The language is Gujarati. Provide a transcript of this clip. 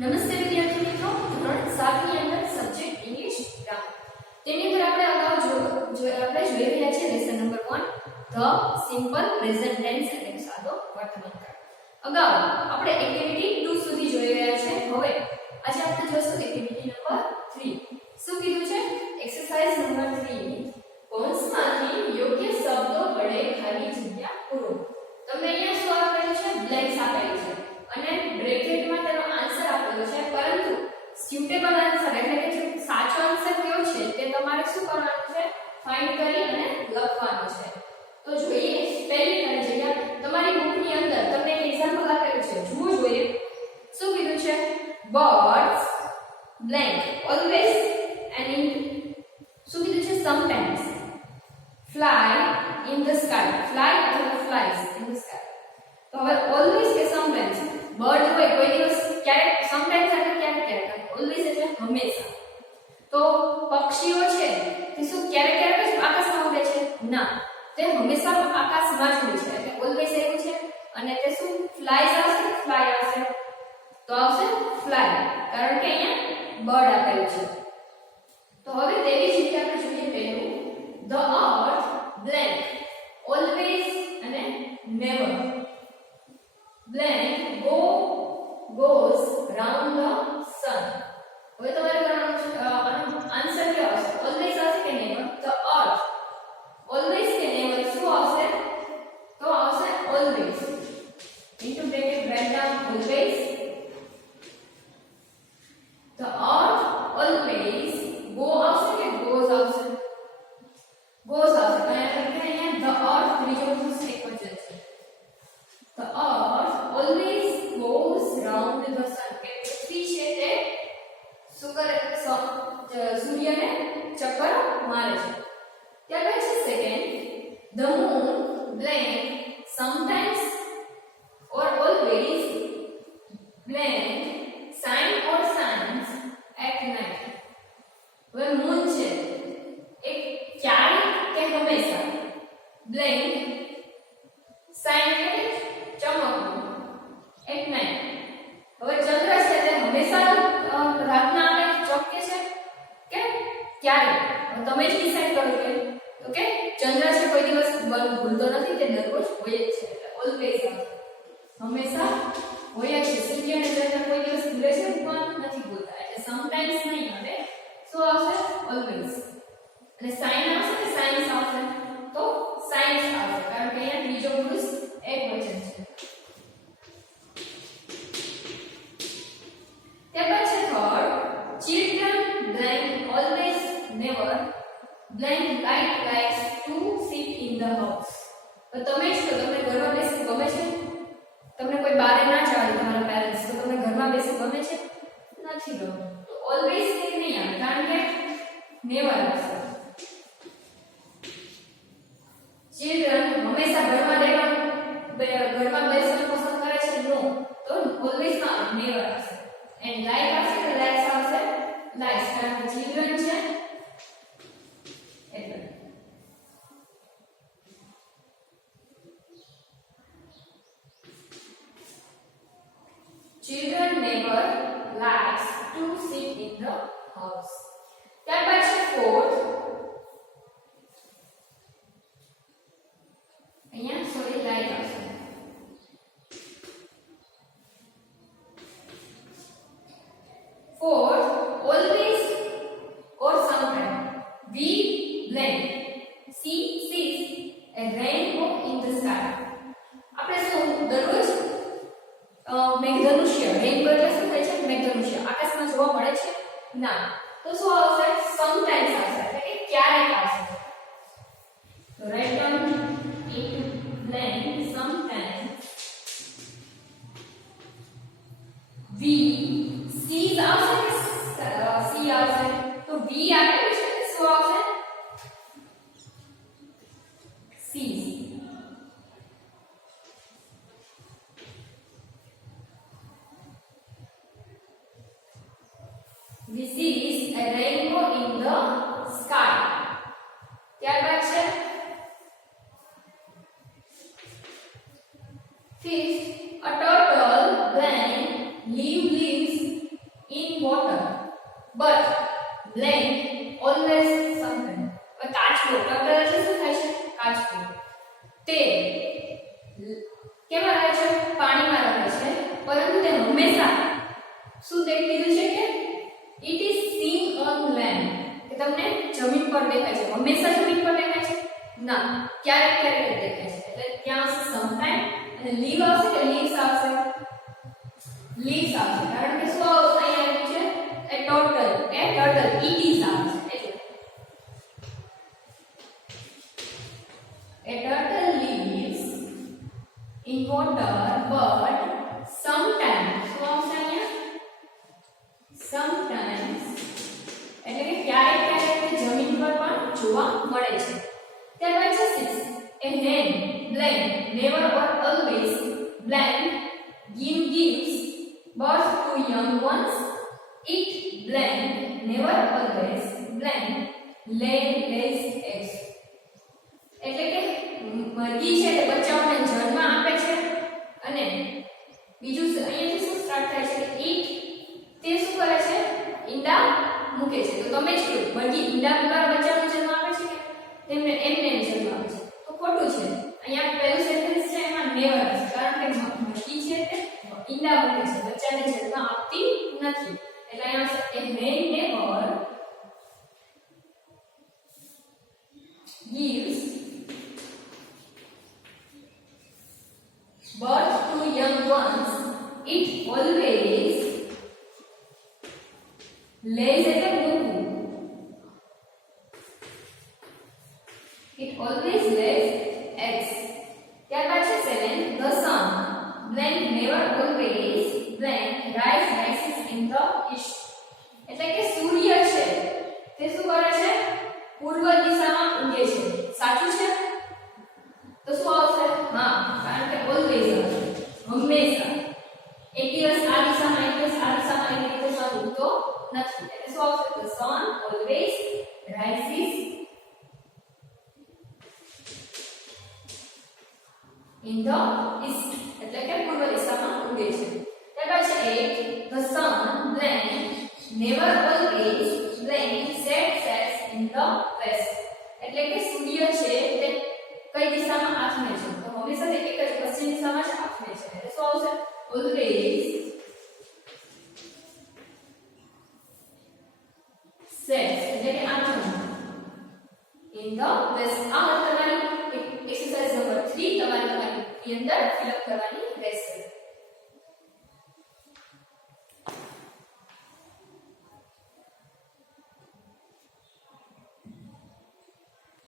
નમસ્તે વિદ્યાર્થી મિત્રો, ધોરણ 7 ની અંદર સબ્જેક્ટ ઇંગ્લિશ ગ્રામર. તેની અંદર આપણે અગાઉ જોઈ રહ્યા છીએ lesson number 1 the simple present tense એટલે કે સાદો વર્તમાન કાળ. અગાઉ આપણે એક્ટિવિટી 2 સુધી જોઈ રહ્યા છે. હવે આજે આપણે જોઈશું એક્ટિવિટી નંબર 3. શું કીધું છે? એક્સરસાઇઝ નંબર 3 કૌંસમાંથી યોગ્ય શબ્દો વડે ખાલી જગ્યા પૂરો. તમને અહીંયા શું આપેલું છે? બ્લેન્ક્સ આપેલું છે અને બ્રેકેટમાં તેનો આન્સર આપેલો છે, પરંતુ સ્યુટેબલ આન્સર એટલે કે જે સાચો આન્સર કયો છે તે તમારે શું કરવાનું છે? ફાઇન્ડ કરી અને લખવાનું છે. તો જોઈએ સ્પેલિંગ અને જગ્યા તમારી બુકની અંદર તમને એક એક્ઝામ્પલ આપેલું છે, જુઓ જોઈએ. શું કીધું છે? birds blank always and in શું કીધું છે? sometimes fly in the sky. fly અથવા flies in the sky. તો હવે always કે sometimes બર્ડ હોય કોઈ દિવસ ક્યારેક સમટાઈમ્સ એટલે ક્યારેક ઓલવેઝ એટલે હંમેશા. તો પક્ષીઓ છે તે શું ક્યારેક ક્યારેક જ આકાશમાં ઉડે છે? ના, તે હંમેશા આકાશમાં જ ઉડે છે એટલે ઓલવેઝ એવું છે. અને તે શું ફ્લાઈઝ આવશે કે ફ્લાય આવશે? તો આવશે ફ્લાય, કારણ કે અહીંયા બર્ડ આપેલું છે. તો હવે તેવી જ રીતે આપણે જોઈએ પહેલું ધ અર્થ બ્લેન્ક ઓલવેઝ અને never blank goes round the sun. હવે તમારે કરવાનું આન્સર કયો આવશે? always આવશે કે never? the earth always કે never શું આવશે? તો આવશે always. into bracket write down always. the earth always go આવશે કે goes આવશે? goes આવશે. કારણ કે અહીંયા the earth ત્રીજો પુરુષ એકવચન છે. the earth always goes round the sun. કે પૃથ્વી છે તે શું કરે? સૂર્યને ચક્કર મારે છે. ત્યાર પછી second the moon blank sometimes or always blank shine or shines at night. હવે મૂન છે એ ક્યારેક કે હંમેશા blank shine એટલે ચમકવું at night. હવે ચંદ્ર છે તે હંમેશા રાતના આવે ચમકે છે કે ક્યારે? તમે જ ડિસાઈડ કરો કે ઓકે ચંદ્ર છે કોઈ દિવસ ભૂલતો નથી, તે દરરોજ હોય જ છે એટલે ઓલવેઝ આવે, હંમેશા હોય જ છે. સૂર્ય અને ચંદ્ર કોઈ દિવસ ભૂલે છે પણ નથી ભૂલતા એટલે સમટાઈમ્સ નહીં આવે. શું આવશે? ઓલવેઝ. અને સાઇન આવશે કે સાયન્સ આવશે? તો સાયન્સ આવશે, કારણ કે અહીંયા ત્રીજો પુરુષ એકવચન છે. ત્યાર પછી third children blank always never blank likes to sit in the house. તો તમે જ તો તમને ઘરમાં બેસવું ગમે છે? તમને કોઈ બહાર ના જવાનું તમારા પેરેન્ટ્સ, તો તમને ઘરમાં બેસવું ગમે છે? નથી ગમતું. તો ઓલવેઝ નહીં આવે, કારણ કે નેવર આવશે. ચિલ્ડ્રન હંમેશા ઘરમાં રહેવાનું ઘરમાં બેસવાનું પસંદ કરે છે? નો, તો ઓલવેઝ ના નેવર આવશે. એન્ડ લાઈક આવશે કે લાઈક્સ આવશે? લાઈક્સ, કારણ કે ચિલ્ડ્રન છે એટલે. children never likes to sit in the house. ત્યાર પછી fourth અહીંયા સોરી લાઈક આવશે. fourth always or sometime we blank sees a rainbow in the sky. આપણે શું દરરોજ મેઘધનુષ્ય, રેનબો એટલે શું થાય છે? મેઘધનુષ્ય આકાશમાં જોવા મળે છે? ના, તો શું આવશે? સમટાઈમ્સ આવશે, એટલે કે ક્યારેક આવશે. તો write down into blank sometimes we sees આવશે કે see આવશે? તો we આપેલું છે એટલે શું આવશે? sees. we sees a rainbow in the sky. ત્યારબાદ છે fifth a turtle blank lives but blank always sometimes. કાચબો ટર્ટલ એટલે શું થાય છે? કાચબો. તે કેમાં રહે છે? પાણીમાં રહે છે, પરંતુ તે હંમેશા શું કીધું છે કે it is seen on land, કે તમને જમીન પર દેખાય છે. હંમેશા જમીન પર દેખાય છે? ના, ક્યારેક ક્યારેક દેખાય છે. એટલે ત્યાં સમટાઈમ અને લીવ આવશે કે લીવ્સ આવશે? લીવ્સ આવશે, કારણ કે શું અહીંયા આવ્યું છે? એ ટર્ટલ it is આવશે. A turtle lives in water, but sometimes, sometimes એટલે કે ક્યારેક ક્યારેક તે જમીન પર પણ જોવા મળે છે. ત્યારબાદ છે 6. A hen blank never or always blank gives birth to young ones. It blank never always blank lays eggs. એટલે કે મરઘી છે તે બચ્ચાઓને જન્મ આપે છે, અને બીજું અહીંયાથી શું સ્ટાર્ટ થાય છે કે ઈટ તે શું કરે છે? ઈંડા મૂકે છે. તો તમે જ કહો મરઘી ઈંડા મૂકવા બચ્ચાનો જન્મ આપે છે કે તેમને એમને જન્મ આપે છે? તો ખોટું છે. અહીંયા પહેલું સેન્ટેન્સ છે એમાં નેવર છે, કારણ કે મરઘી છે તે ઈંડા મૂકે છે, બચ્ચાને જન્મ આપતી નથી. એટલે અહીંયા એ hen never gives birth to young ones. It always lays એટલે મૂકવું. It always lays eggs. ત્યારબાદ છે 7. The sun blank never always blank rises in the east. એટલે કે સૂર્ય છે તે શું કરે છે? પૂર્વ દિશામાં ઉગે છે. સાચું છે? તો શું આવશે? હા, કારણ કે ઓલવેઝ આવશે, હંમેશા. એક દિવસ આ દિશામાં, એક દિવસ આ દિશામાં, એક દિવસ આ ઉગતો નથી. એટલે શું આવશે? The sun always rises in the east. એટલે કે પૂર્વ દિશામાં ઉગે છે. ત્યારબાદ છે 8. The sun blank never always blank sets in the west. એટલે કે સૂર્ય છે તે કઈ દિશામાં આથમે છે? તો હંમેશા તે એક જ પશ્ચિમ દિશામાં જ આથમે છે. એટલે શું આવશે? Always sets એટલે કે આથમે in the west. આ તમારી એક્સરસાઇઝ નંબર 3 તમારી અંદર ફિલ અપ કરવાની રહેશે.